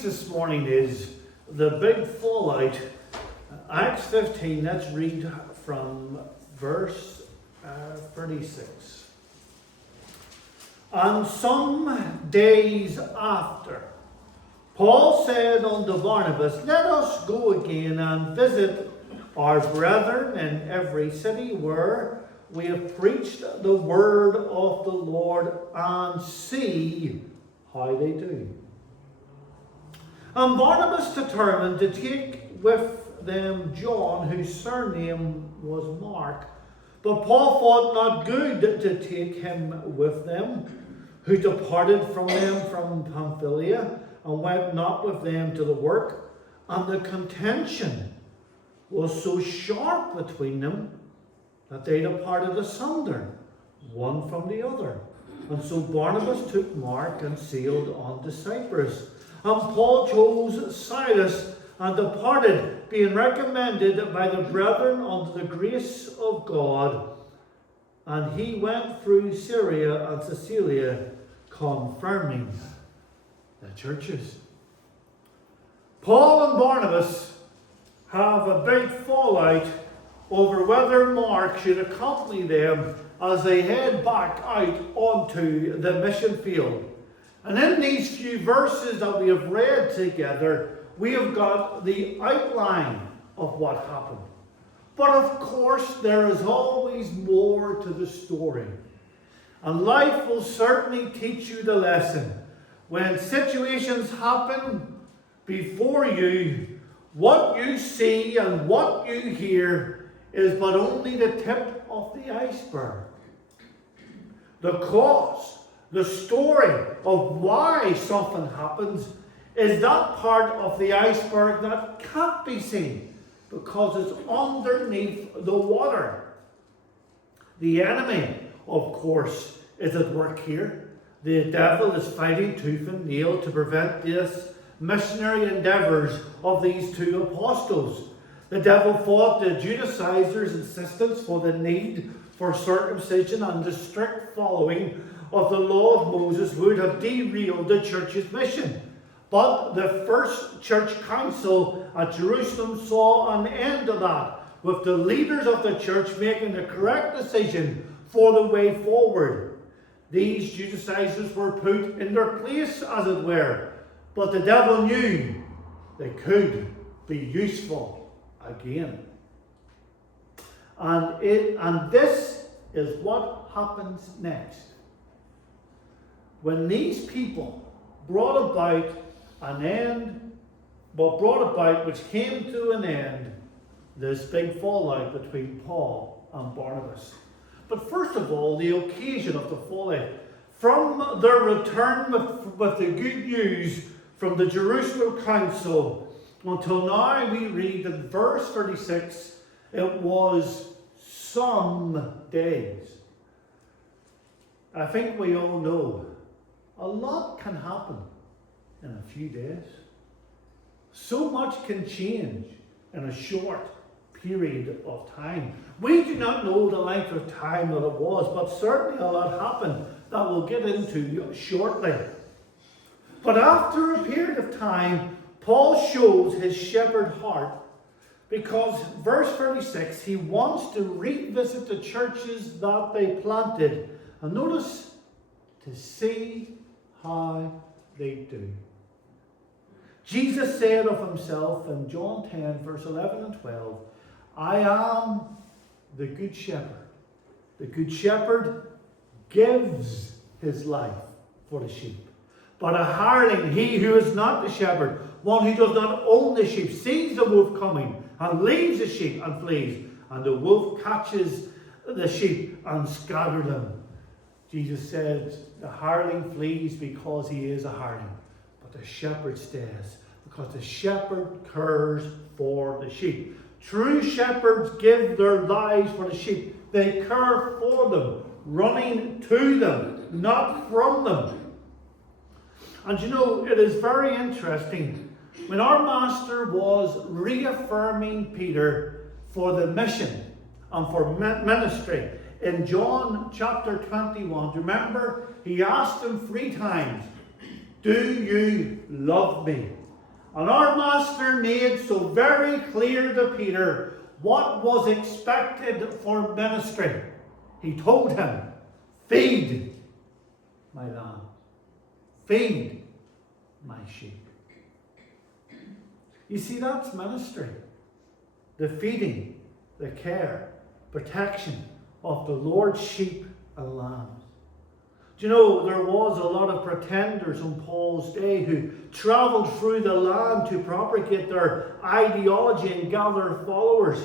text this morning is the big fallout. Acts 15, let's read from verse 36. And some days after, Paul said unto Barnabas, Let us go again and visit our brethren in every city where we have preached the word of the Lord, and see how they do. And Barnabas determined to take with them John, whose surname was Mark. But Paul thought not good to take him with them, who departed from them from Pamphylia, and went not with them to the work. And the contention was so sharp between them, that they departed asunder, one from the other. And so Barnabas took Mark and sailed on to Cyprus. And Paul chose Silas and departed, being recommended by the brethren unto the grace of God. And he went through Syria and Cilicia, confirming the churches. Paul and Barnabas have a big fallout over whether Mark should accompany them as they head back out onto the mission field. And in these few verses that we have read together, we have got the outline of what happened. But of course, there is always more to the story. And life will certainly teach you the lesson. When situations happen before you, what you see and what you hear is but only the tip of the iceberg. The cause, the story of why something happens is that part of the iceberg that can't be seen because it's underneath the water. The enemy, of course, is at work here. The devil is fighting tooth and nail to prevent this missionary endeavors of these two apostles. The devil fought the Judaizers' insistence for the need for circumcision, and the strict following of the law of Moses would have derailed the church's mission. But the first church council at Jerusalem saw an end to that, with the leaders of the church making the correct decision for the way forward. These Judaizers were put in their place, as it were, but the devil knew they could be useful again. And this is what happens next. When these people brought about which came to an end, this big fallout between Paul and Barnabas. But first of all, the occasion of the fallout. From their return with the good news from the Jerusalem Council until now, we read in verse 36, it was some days. I think we all know a lot can happen in a few days. So much can change in a short period of time. We do not know the length of time that it was, but certainly a lot happened that we'll get into shortly. But after a period of time, Paul shows his shepherd heart, because verse 36, he wants to revisit the churches that they planted. And notice, to see how they do. Jesus said of himself in John 10, verse 11 and 12, I am the good shepherd. The good shepherd gives his life for the sheep. But a hireling, he who is not the shepherd, one who does not own the sheep, sees the wolf coming and leaves the sheep and flees. And the wolf catches the sheep and scatters them. Jesus said, the hireling flees because he is a hireling. But the shepherd stays because the shepherd cares for the sheep. True shepherds give their lives for the sheep. They care for them, running to them, not from them. And you know, it is very interesting. When our Master was reaffirming Peter for the mission and for ministry, in John chapter 21, remember, he asked him 3 times, do you love me? And our Master made so very clear to Peter what was expected for ministry. He told him, feed my lamb. Feed my sheep. You see, that's ministry. The feeding, the care, protection of the Lord's sheep and lambs. Do you know, there was a lot of pretenders in Paul's day who travelled through the land to propagate their ideology and gather followers.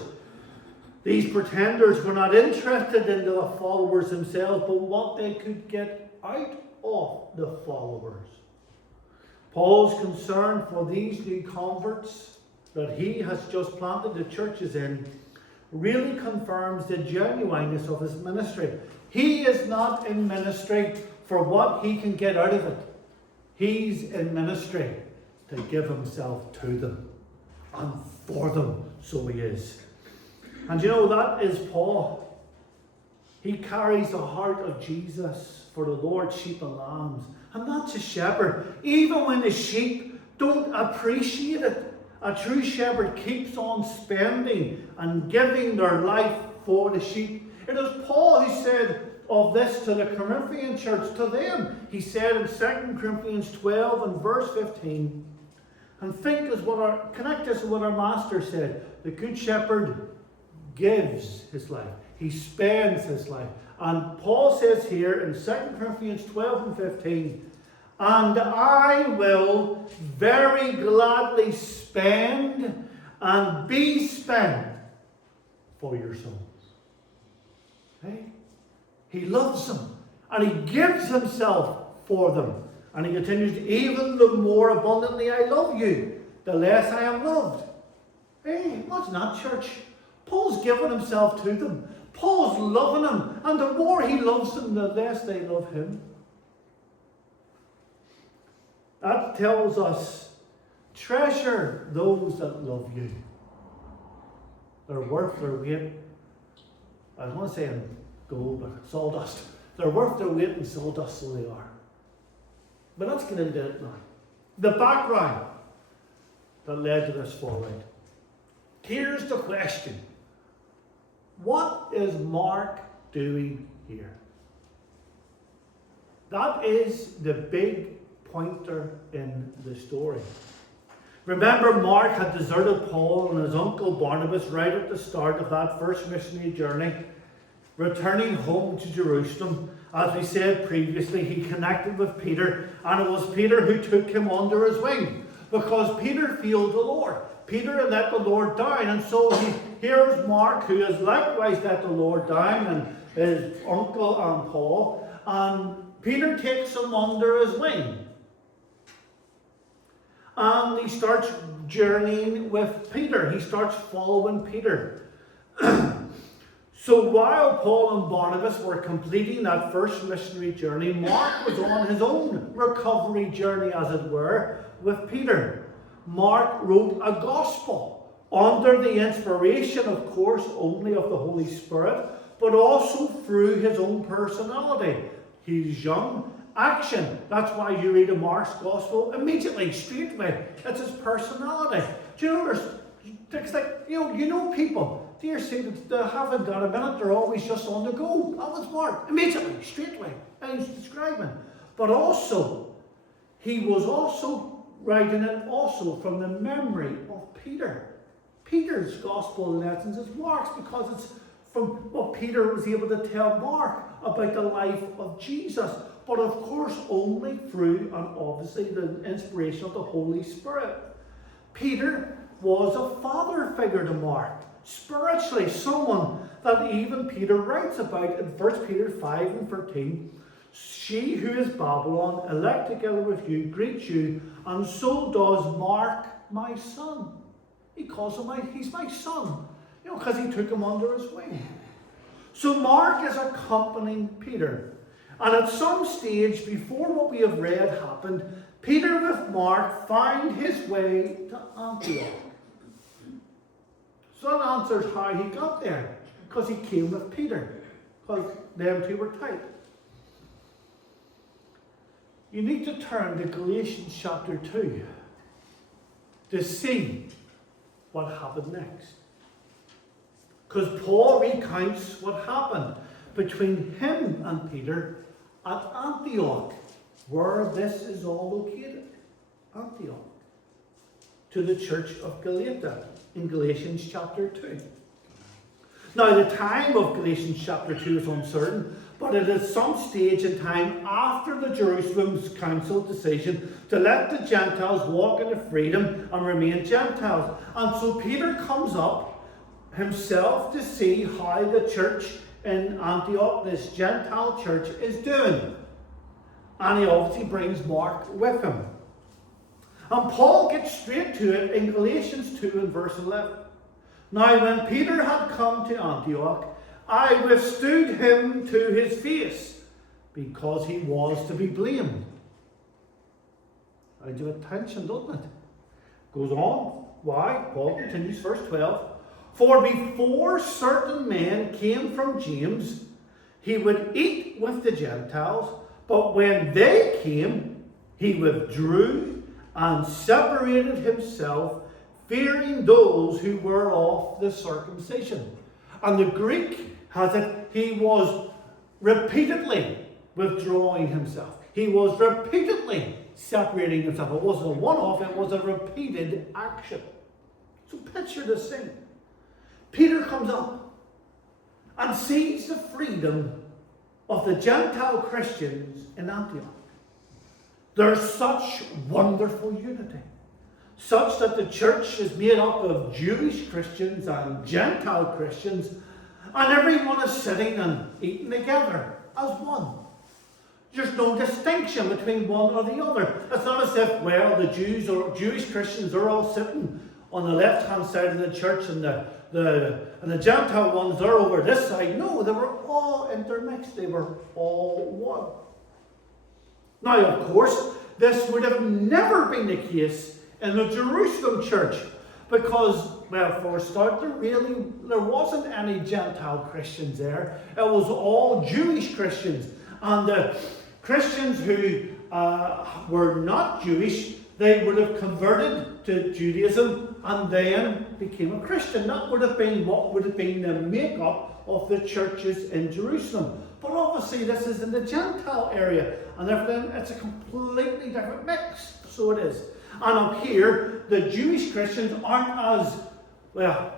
These pretenders were not interested in the followers themselves, but what they could get out of the followers. Paul's concern for these new converts that he has just planted the churches in really confirms the genuineness of his ministry. He is not in ministry for what he can get out of it. He's in ministry to give himself to them and for them, so he is. And you know, that is Paul. He carries the heart of Jesus for the Lord's sheep and lambs. And that's a shepherd. Even when the sheep don't appreciate it, a true shepherd keeps on spending and giving their life for the sheep. It is Paul who said of this to the Corinthian church, to them. He said in 2 Corinthians 12 and verse 15, and connect this with what our Master said. The good shepherd gives his life. He spends his life. And Paul says here in 2 Corinthians 12 and 15, and I will very gladly spend and be spent for your souls. Hey? He loves them and he gives himself for them. And he continues, even the more abundantly I love you, the less I am loved. Hey, imagine that, church. Paul's given himself to them. Paul's loving them. And the more he loves them, the less they love him. That tells us, treasure those that love you. They're worth their weight. I was going to say in gold, but sawdust. They're worth their weight in sawdust, so they are. But let's get into it now. The background that led to this fallout. Here's the question. What is Mark doing here? That is the big pointer in the story. Remember, Mark had deserted Paul and his uncle Barnabas right at the start of that first missionary journey, returning home to Jerusalem. As we said previously, he connected with Peter, and it was Peter who took him under his wing, because Peter feared the Lord. Peter let the Lord down, and so here's Mark, who has likewise let the Lord down, and his uncle and Paul, and Peter takes him under his wing. And he starts journeying with Peter. He starts following Peter. So while Paul and Barnabas were completing that first missionary journey, Mark was on his own recovery journey, as it were, with Peter. Mark wrote a gospel under the inspiration, of course, only of the Holy Spirit, but also through his own personality. He's young. Action. That's why you read a Mark's gospel immediately, straight away. It's his personality. Do you know, it's like, you know people. Do you see that they haven't got a minute, they're always just on the go. That was Mark. Immediately, straight away. And he's describing. But also, he was also writing it also from the memory of Peter. Peter's gospel, in essence, is Mark's, because it's from what Peter was able to tell Mark about the life of Jesus. But of course, only through, and obviously, the inspiration of the Holy Spirit. Peter was a father figure to Mark. Spiritually, someone that even Peter writes about in 1 Peter 5 and 13. She who is Babylon, elect together with you, greets you, and so does Mark, my son. He calls him he's my son, because he took him under his wing. So Mark is accompanying Peter. And at some stage before what we have read happened, Peter with Mark find his way to Antioch. So that answers how he got there. Because he came with Peter. Because them two were tight. You need to turn to Galatians chapter 2. to see what happened next. Because Paul recounts what happened between him and Peter at Antioch, where this is all located. Antioch. To the church of Galatia in Galatians chapter 2. Now, the time of Galatians chapter 2 is uncertain, but it is some stage in time after the Jerusalem's council decision to let the Gentiles walk in freedom and remain Gentiles. And so Peter comes up himself to see how the church in Antioch, this Gentile church, is doing. And he obviously brings Mark with him. And Paul gets straight to it in Galatians 2 and verse 11. Now when Peter had come to Antioch, I withstood him to his face, because he was to be blamed. Adds your attention, doesn't it? Goes on. Why? Paul continues, verse 12. For before certain men came from James, he would eat with the Gentiles, but when they came, he withdrew and separated himself, fearing those who were of the circumcision. And the Greek has it, he was repeatedly withdrawing himself. He was repeatedly separating himself. It wasn't a one-off, it was a repeated action. So picture the scene. Peter comes up and sees the freedom of the Gentile Christians in Antioch. There's such wonderful unity, such that the church is made up of Jewish Christians and Gentile Christians, and everyone is sitting and eating together as one. There's no distinction between one or the other. It's not as if, well, the Jews or Jewish Christians are all sitting on the left-hand side of the church and the Gentile ones are over this side. No, they were all intermixed. They were all one. Now, of course, this would have never been the case in the Jerusalem church, because, well, for a start, there wasn't any Gentile Christians there. It was all Jewish Christians. And the Christians who were not Jewish, they would have converted to Judaism and then became a Christian. That would have been what would have been the makeup of the churches in Jerusalem. But obviously this is in the Gentile area, and therefore it's a completely different mix. So it is. And up here, the Jewish Christians aren't as, well,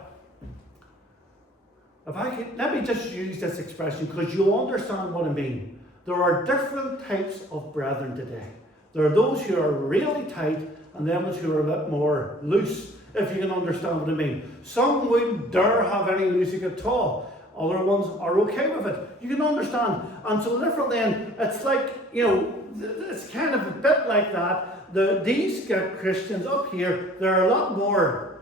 let me just use this expression because you'll understand what I mean. There are different types of brethren today. There are those who are really tight and those who are a bit more loose, if you can understand what I mean. Some wouldn't dare have any music at all. Other ones are okay with it. You can understand. And so therefore then, it's like, it's kind of a bit like that. These Christians up here, they're a lot more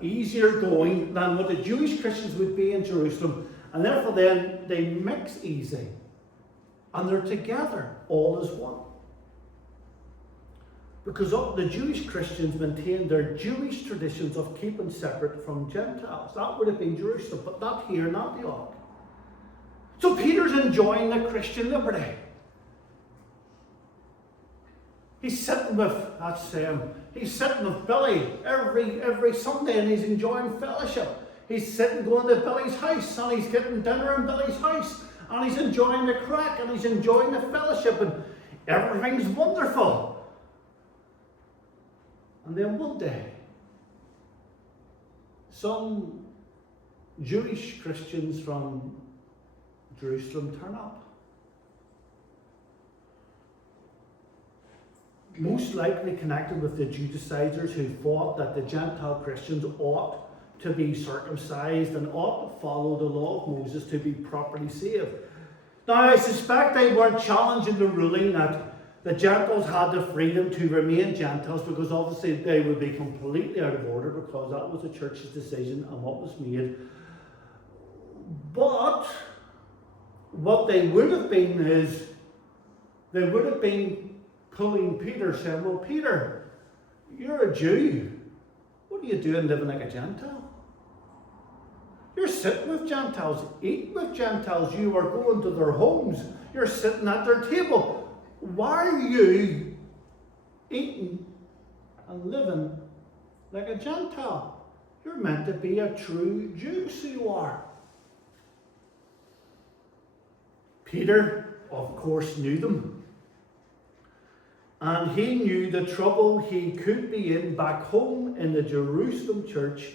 easier going than what the Jewish Christians would be in Jerusalem. And therefore then, they mix easy. And they're together, all as one. Because the Jewish Christians maintained their Jewish traditions of keeping separate from Gentiles. That would have been Jerusalem, but not here in Antioch. So Peter's enjoying the Christian liberty. He's sitting with, he's sitting with Billy every Sunday and he's enjoying fellowship. He's sitting going to Billy's house and he's getting dinner in Billy's house and he's enjoying the crack and he's enjoying the fellowship and everything's wonderful. And then one day, some Jewish Christians from Jerusalem turn up. Most likely connected with the Judaizers who thought that the Gentile Christians ought to be circumcised and ought to follow the law of Moses to be properly saved. Now, I suspect they weren't challenging the ruling that the Gentiles had the freedom to remain Gentiles, because obviously they would be completely out of order because that was the church's decision and what was made. But what they would have been is, they would have been pulling Peter, saying, well, Peter, you're a Jew. What are you doing living like a Gentile? You're sitting with Gentiles, eating with Gentiles. You are going to their homes. You're sitting at their table. Why are you eating and living like a Gentile. You're meant to be a true Jew, so you are. Peter, of course, knew them. And he knew the trouble he could be in back home in the Jerusalem church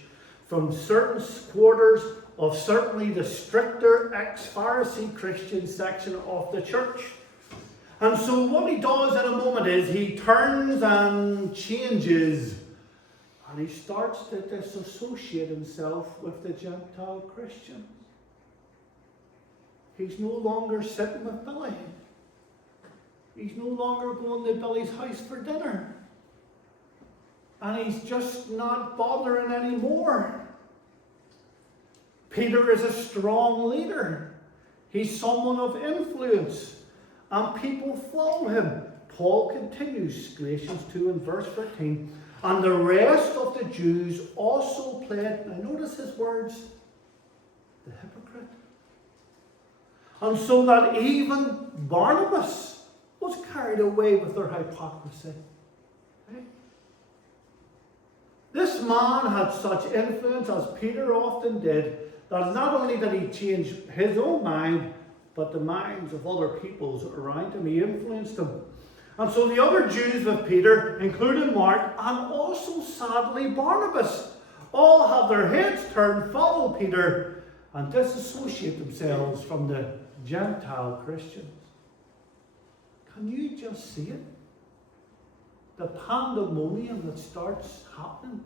from certain quarters of certainly the stricter ex-Pharisee Christian section of the church. And so what he does in a moment is he turns and changes, and he starts to disassociate himself with the Gentile Christians. He's no longer sitting with Billy. He's no longer going to Billy's house for dinner. And he's just not bothering anymore. Peter is a strong leader. He's someone of influence. And people follow him. Paul continues, Galatians 2 and verse 13. And the rest of the Jews also pled, now notice his words, the hypocrite. And so that even Barnabas was carried away with their hypocrisy. Okay? This man had such influence, as Peter often did, that not only did he change his own mind, but the minds of other peoples around him. He influenced them. And so the other Jews with Peter, including Mark, and also sadly Barnabas, all have their heads turned, follow Peter, and disassociate themselves from the Gentile Christians. Can you just see it? The pandemonium that starts happening.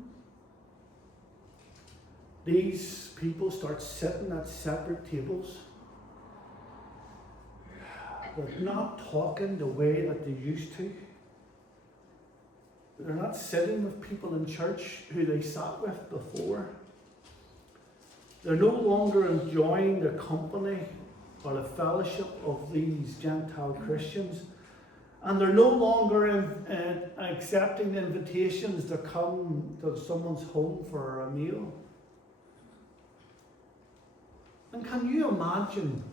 These people start sitting at separate tables. They're not talking the way that they used to. They're not sitting with people in church who they sat with before. They're no longer enjoying the company or the fellowship of these Gentile Christians. And they're no longer accepting invitations to come to someone's home for a meal. And can you imagine,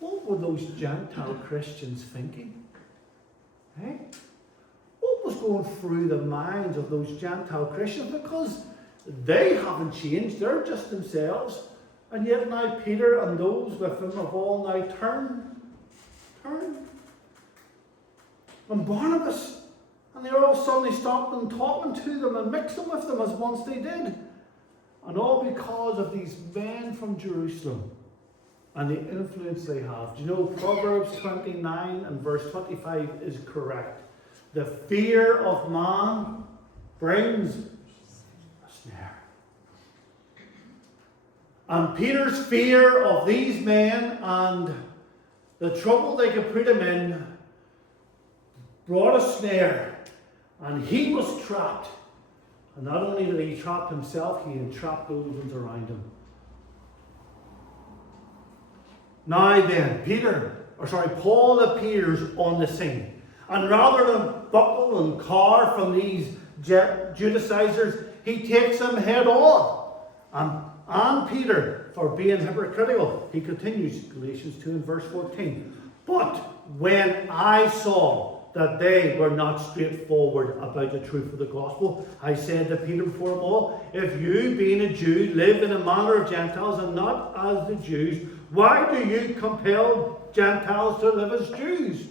what were those Gentile Christians thinking? Eh? What was going through the minds of those Gentile Christians? Because they haven't changed, they're just themselves. And yet now Peter and those with him have all now turned. And Barnabas, and they're all suddenly stopping talking to them and mixing with them as once they did. And all because of these men from Jerusalem and the influence they have. Do you know Proverbs 29 and verse 25 is correct? The fear of man brings a snare. And Peter's fear of these men and the trouble they could put him in brought a snare. And he was trapped. And not only did he trap himself, he entrapped those ones around him. Now then, Paul appears on the scene. And rather than buckle and cower from these Judaizers, he takes them head on. And Peter, for being hypocritical, he continues, Galatians 2 and verse 14. But when I saw that they were not straightforward about the truth of the gospel, I said to Peter before them all, if you, being a Jew, live in a manner of Gentiles and not as the Jews, why do you compel Gentiles to live as Jews?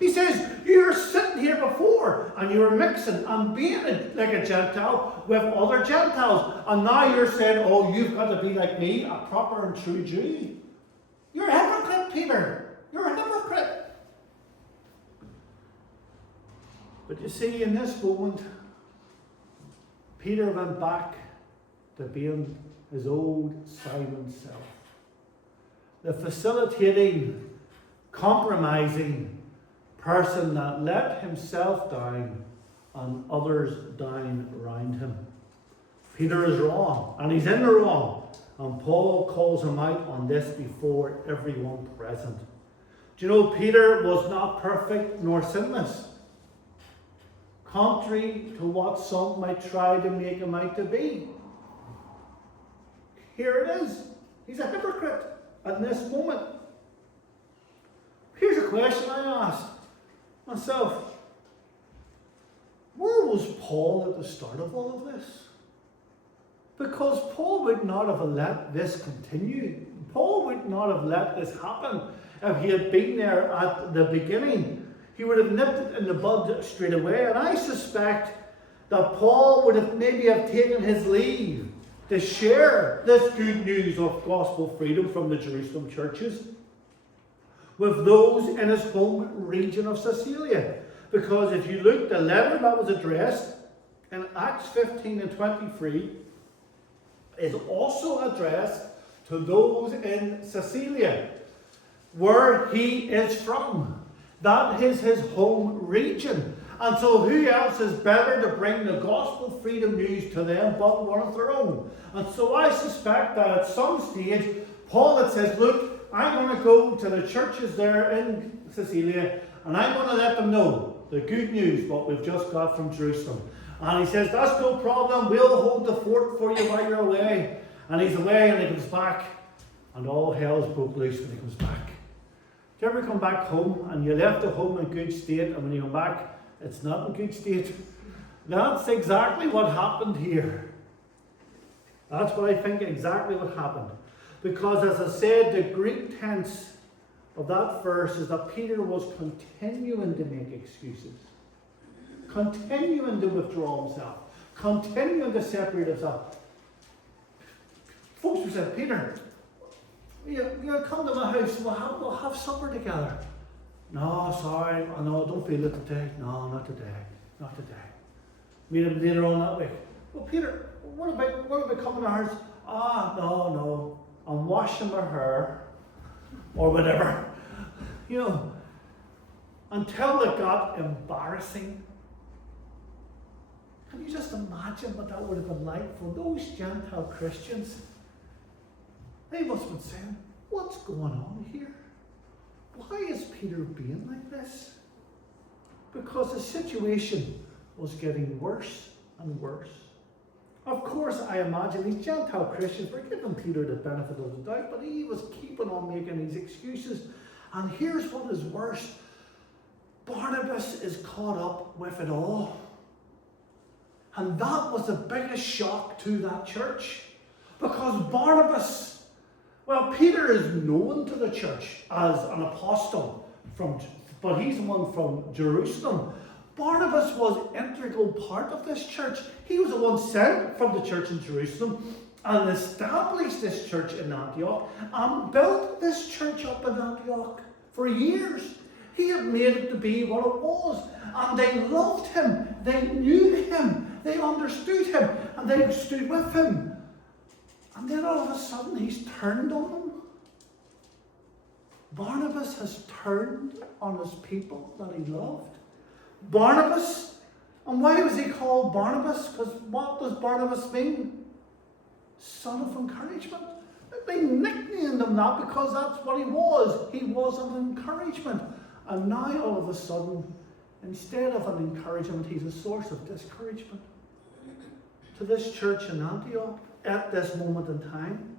He says, you were sitting here before and you were mixing and being like a Gentile with other Gentiles. And now you're saying, oh, you've got to be like me, a proper and true Jew. You're a hypocrite, Peter. You're a hypocrite. But you see, in this moment, Peter went back to being his old silent self. The facilitating, compromising person that let himself down and others down around him. Peter is wrong, and he's in the wrong. And Paul calls him out on this before everyone present. Do you know, Peter was not perfect nor sinless, contrary to what some might try to make him out to be. Here it is. He's a hypocrite at this moment. Here's a question I asked myself. Where was Paul at the start of all of this? Because Paul would not have let this continue. Paul would not have let this happen if he had been there at the beginning. He would have nipped it in the bud straight away. And I suspect that Paul would have maybe have taken his leave to share this good news of gospel freedom from the Jerusalem churches with those in his home region of Cilicia. Because if you look, the letter that was addressed in Acts 15 and 23 is also addressed to those in Cilicia, where he is from. That is his home region. And so who else is better to bring the gospel freedom news to them but one of their own? And so I suspect that at some stage, Paul had says, look, I'm going to go to the churches there in Cilicia, and I'm going to let them know the good news, what we've just got from Jerusalem. And he says, that's no problem, we'll hold the fort for you while you're away. And he's away and he comes back, and all hell's broke loose when he comes back. Do you ever come back home and you left the home in good state, and when you come back, it's not in good state? That's exactly what happened here. That's what I think exactly what happened. Because as I said, the Greek tense of that verse is that Peter was continuing to make excuses, continuing to withdraw himself, continuing to separate himself. Folks who said, Peter, you come to my house, we'll have supper together. No, sorry, no, I don't feel it today. No, not today, not today. Meet him later on that week. Well, Peter, what about coming to ours? No, I'm washing my hair, or whatever. You know, until it got embarrassing. Can you just imagine what that would have been like for those Gentile Christians? They must have been saying, what's going on here? Why is Peter being like this? Because the situation was getting worse and worse. Of course, I imagine these Gentile Christians were giving Peter the benefit of the doubt, but he was keeping on making these excuses. And here's what is worse. Barnabas is caught up with it all. And that was the biggest shock to that church. Because Barnabas, well, Peter is known to the church as an apostle, but he's the one from Jerusalem. Barnabas was an integral part of this church. He was the one sent from the church in Jerusalem and established this church in Antioch and built this church up in Antioch for years. He had made it to be what it was. And they loved him. They knew him. They understood him. And they stood with him. And then all of a sudden he's turned on them. Barnabas has turned on his people that he loved. Barnabas, and why was he called Barnabas? Because what does Barnabas mean? Son of encouragement. They nicknamed him that because that's what he was. He was an encouragement. And now all of a sudden, instead of an encouragement, he's a source of discouragement to this church in Antioch at this moment in time.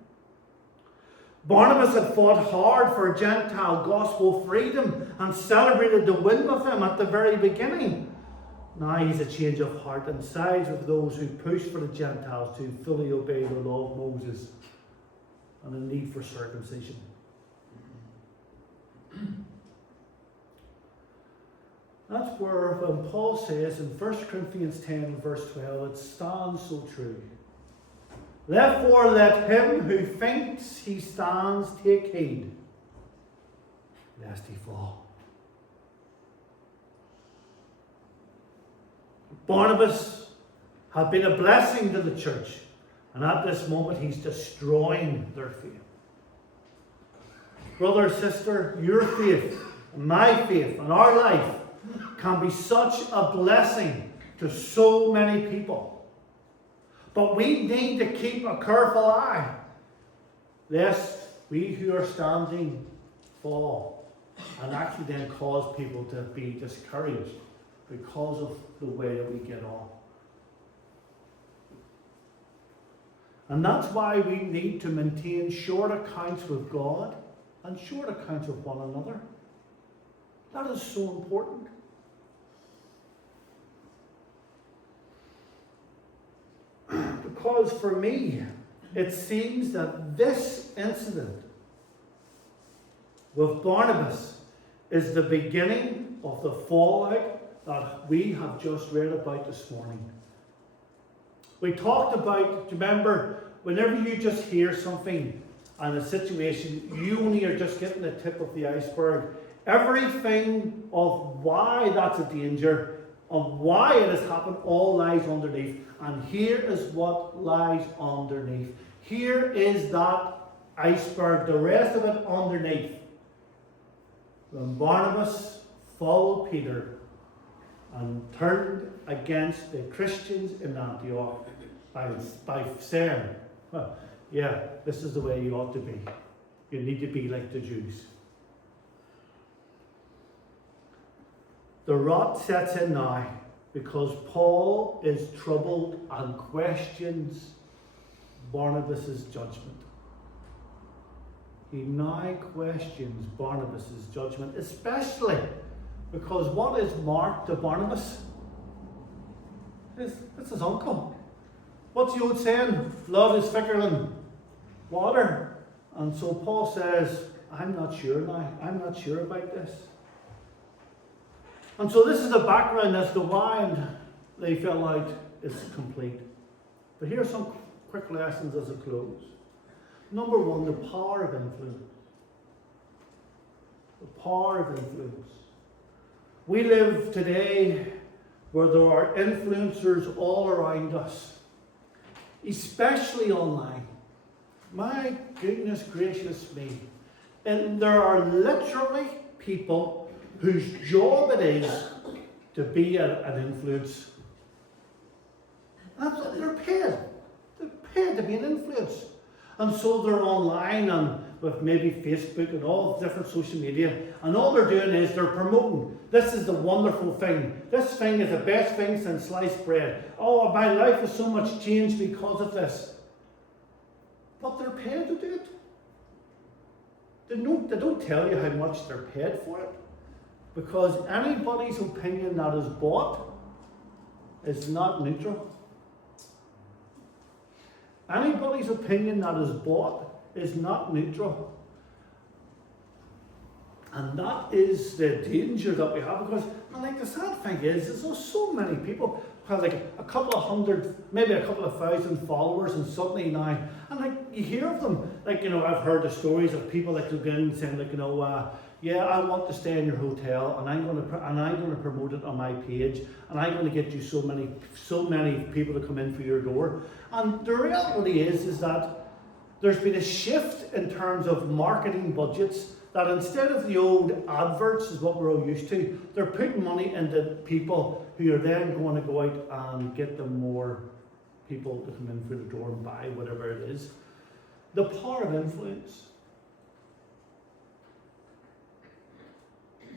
Barnabas had fought hard for Gentile gospel freedom and celebrated the win with them at the very beginning. Now he's a change of heart and sides with those who push for the Gentiles to fully obey the law of Moses and the need for circumcision. That's where when Paul says in 1 Corinthians 10 verse 12, it stands so true. Therefore let him who thinks he stands take heed, lest he fall. Barnabas had been a blessing to the church, and at this moment he's destroying their faith. Brother, sister, your faith, my faith, and our life can be such a blessing to so many people. But we need to keep a careful eye, lest we who are standing fall and actually then cause people to be discouraged because of the way that we get on. And that's why we need to maintain short accounts with God and short accounts with one another. That is so important. Because for me, it seems that this incident with Barnabas is the beginning of the fallout that we have just read about this morning. We talked about, do you remember, whenever you just hear something and a situation, you only are just getting the tip of the iceberg. Everything of why that's a danger, of why it has happened, all lies underneath. And here is what lies underneath. Here is that iceberg, the rest of it underneath. When Barnabas followed Peter and turned against the Christians in Antioch by saying, well, yeah, this is the way you ought to be. You need to be like the Jews. The rot sets in now because Paul is troubled and questions Barnabas' judgment. He now questions Barnabas' judgment, especially because what is Mark to Barnabas? It's his uncle. What's the old saying? Love is thicker than water. And so Paul says, I'm not sure now. I'm not sure about this. And so this is the background as to why they felt like it's complete. But here are some quick lessons as a close. Number one, the power of influence. The power of influence. We live today where there are influencers all around us, especially online. My goodness gracious me. And there are literally people whose job it is to be an influence. They're paid. They're paid to be an influence. And so they're online and with maybe Facebook and all different social media, and all they're doing is they're promoting. This is the wonderful thing. This thing is the best thing since sliced bread. Oh, my life has so much changed because of this. But they're paid to do it. They don't tell you how much they're paid for it. Because anybody's opinion that is bought is not neutral. Anybody's opinion that is bought is not neutral. And that is the danger that we have, because the sad thing is there's so many people who have a couple of hundred, maybe a couple of thousand followers, and suddenly now, and you hear of them, I've heard the stories of people that go in and saying yeah, I want to stay in your hotel, and I'm going to promote it on my page, and I'm going to get you so many people to come in through your door. And the reality is that there's been a shift in terms of marketing budgets, that instead of the old adverts, is what we're all used to, they're putting money into people who are then going to go out and get them more people to come in through the door and buy whatever it is. The power of influence.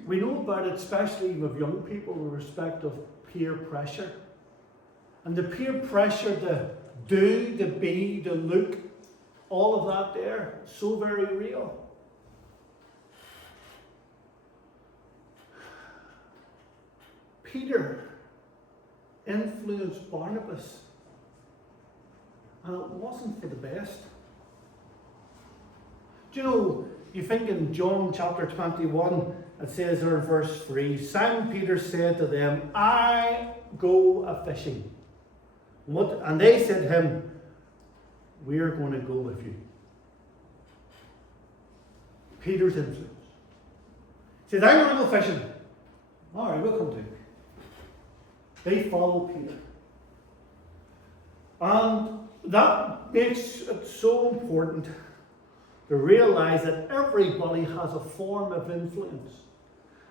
We know about it, especially with young people, with respect of peer pressure. And the peer pressure to do, to be, to look, all of that there, so very real. Peter influenced Barnabas, and it wasn't for the best. Do you know, you think in John chapter 21, it says there in verse 3, Simon Peter said to them, I go a-fishing. And they said to him, we're going to go with you. Peter's influence. He says, I'm going to go fishing. All right, we'll come too. They follow Peter. And that makes it so important to realize that everybody has a form of influence.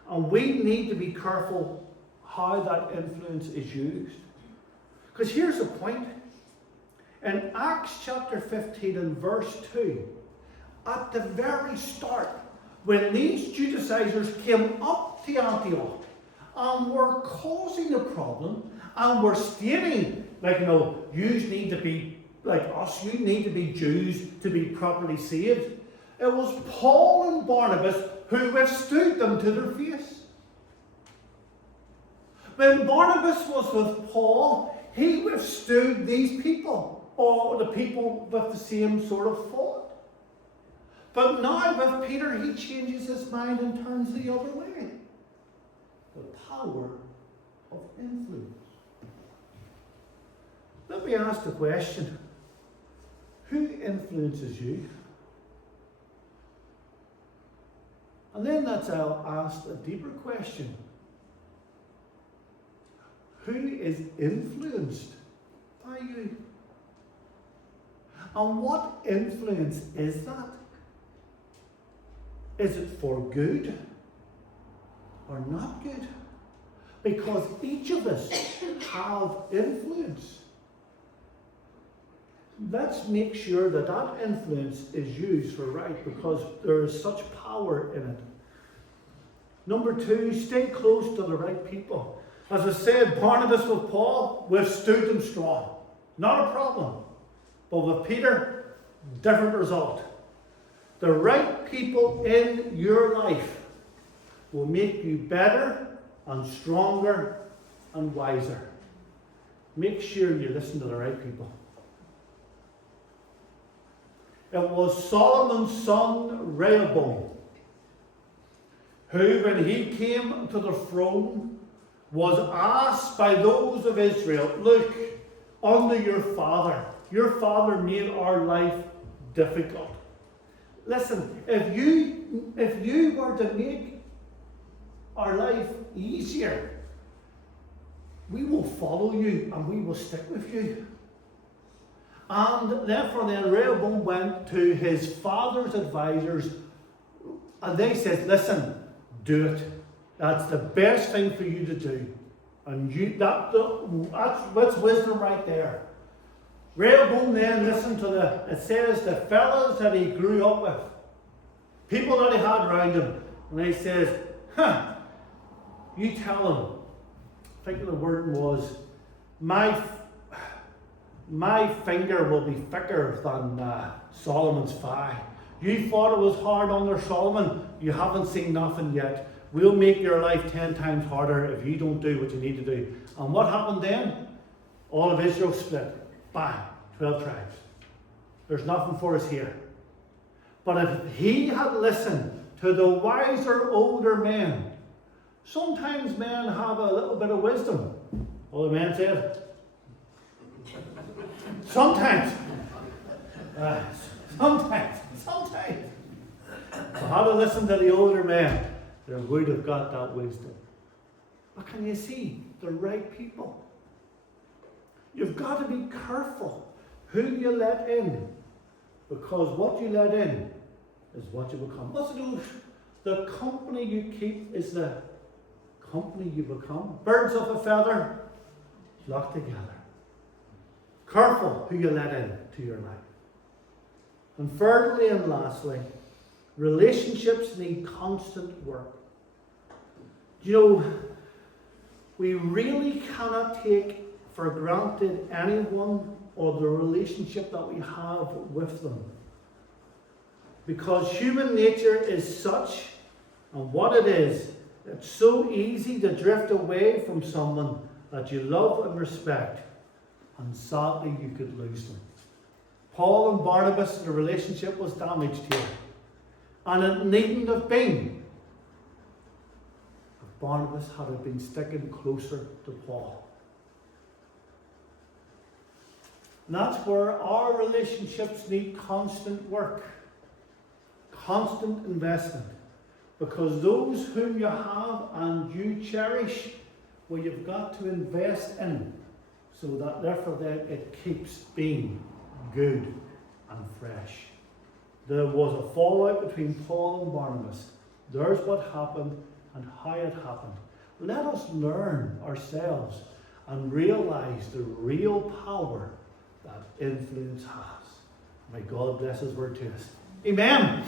And we need to be careful how that influence is used. Because here's the point. In Acts chapter 15 and verse 2, at the very start, when these Judaizers came up to Antioch and were causing a problem and were stating, you need to be like us, you need to be Jews to be properly saved. It was Paul and Barnabas who withstood them to their face. When Barnabas was with Paul, he withstood these people. or the people with the same sort of fault. But now with Peter, he changes his mind and turns the other way. The power of influence. Let me ask the question, who influences you? And then I'll ask a deeper question. Who is influenced by you? And what influence is that? Is it for good or not good? Because each of us have influence. Let's make sure that that influence is used for right, because there is such power in it. Number 2, stay close to the right people. As I said, Barnabas with Paul withstood them strong. Not a problem. But with Peter, different result. The right people in your life will make you better and stronger and wiser. Make sure you listen to the right people. It was Solomon's son Rehoboam who, when he came to the throne, was asked by those of Israel, look, under your father made our life difficult. Listen, if you were to make our life easier, we will follow you and we will stick with you. And therefore then Rehoboam went to his father's advisors and they said, listen, do it. That's the best thing for you to do. And that's wisdom right there. Rehoboam then listened to it says the fellows that he grew up with, people that he had around him, and he says, you tell him, I think the word was, my finger will be thicker than Solomon's thigh. You thought it was hard under Solomon, you haven't seen nothing yet. We'll make your life 10 times harder if you don't do what you need to do. And what happened then? All of Israel split. Bang, 12 tribes. There's nothing for us here. But if he had listened to the wiser older men, sometimes men have a little bit of wisdom. All the men said. Sometimes. Sometimes. If I had listened to the older men, they would have got that wisdom. But can you see the right people? You've got to be careful who you let in, because what you let in is what you become. Listen, the company you keep is the company you become. Birds of a feather flock together. Careful who you let in to your life. And thirdly and lastly, relationships need constant work. You know, we really cannot take for granted anyone or the relationship that we have with them. Because human nature is such, and what it is, it's so easy to drift away from someone that you love and respect, and sadly you could lose them. Paul and Barnabas, the relationship was damaged here. And it needn't have been if Barnabas had been sticking closer to Paul. And that's where our relationships need constant work, constant investment. Because those whom you have and you cherish, well, you've got to invest in, so that therefore then it keeps being good and fresh. There was a fallout between Paul and Barnabas. There's what happened and how it happened. Let us learn ourselves and realize the real power that influence has. May God bless His word to us. Amen.